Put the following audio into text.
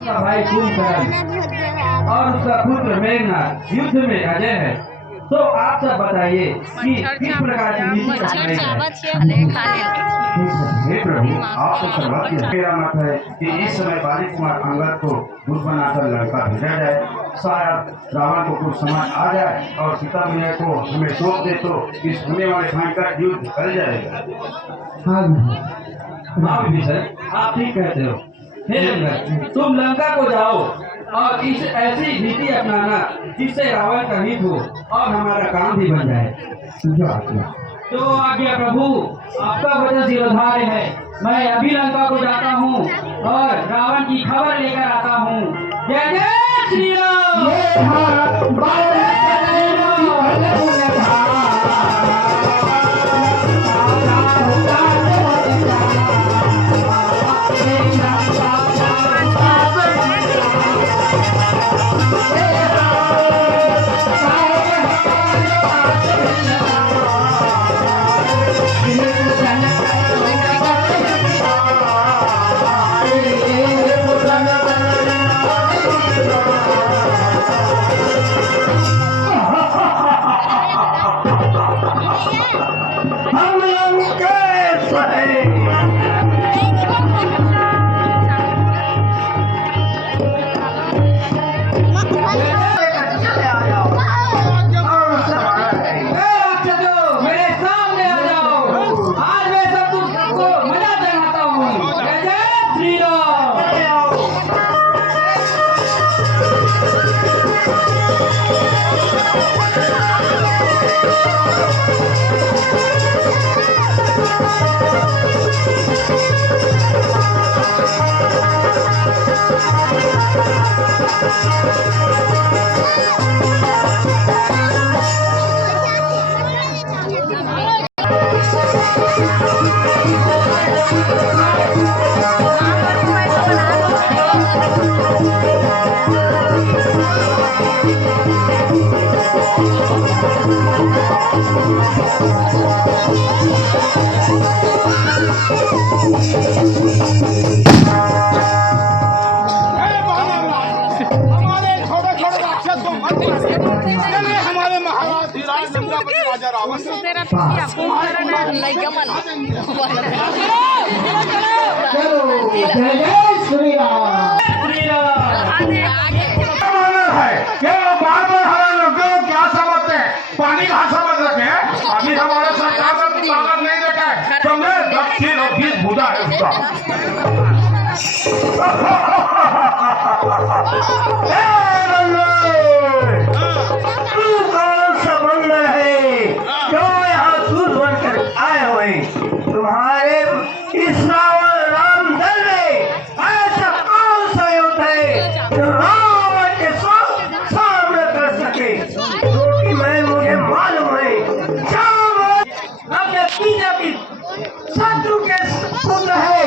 भाई कुंभकर्ण और उसका पुत्र मेघनाथ युद्ध में अजय है। तो आप सब बताइए कि किस प्रकार की नीति अपनाई जाए। हे प्रभु, आप तो सर्वज्ञ। मेरा मत है कि इस समय बालिक कुमार अंगद को दूत बनाकर लंका भेजा जाए। शायद रावण को कुछ समझ आ जाए और सीता मैया को हमें सौंप दे तो इस होने वाले भयंकर युद्ध टल जाएगा। हाँ विभीषण, आप ठीक कहते हो। हे अंगद, तुम लंका को जाओ और इस ऐसी नीति अपनाना जिससे रावण का हित हो और हमारा काम भी बन जाए। तो आज्ञा प्रभु, आपका वचन शिरोधार्य है। मैं अभी लंका को जाता हूँ और रावण की खबर लेकर आता हूँ। जय जय श्री राम। हमारे महाराज राजा रावण क्या समझते हैं? पानी का समझ रखे हैं। अभी हमारे सरकार में ताकत नहीं देखा है। तुमने दक्षिण और बीस बुधा है उसका। तुम्हारे इस राम दल में ऐसा कौन सा युद्ध है जो रावण के सामने कर सके, क्योंकि मैं मुझे मालूम है अपने पीछे की शत्रु के पुत्र है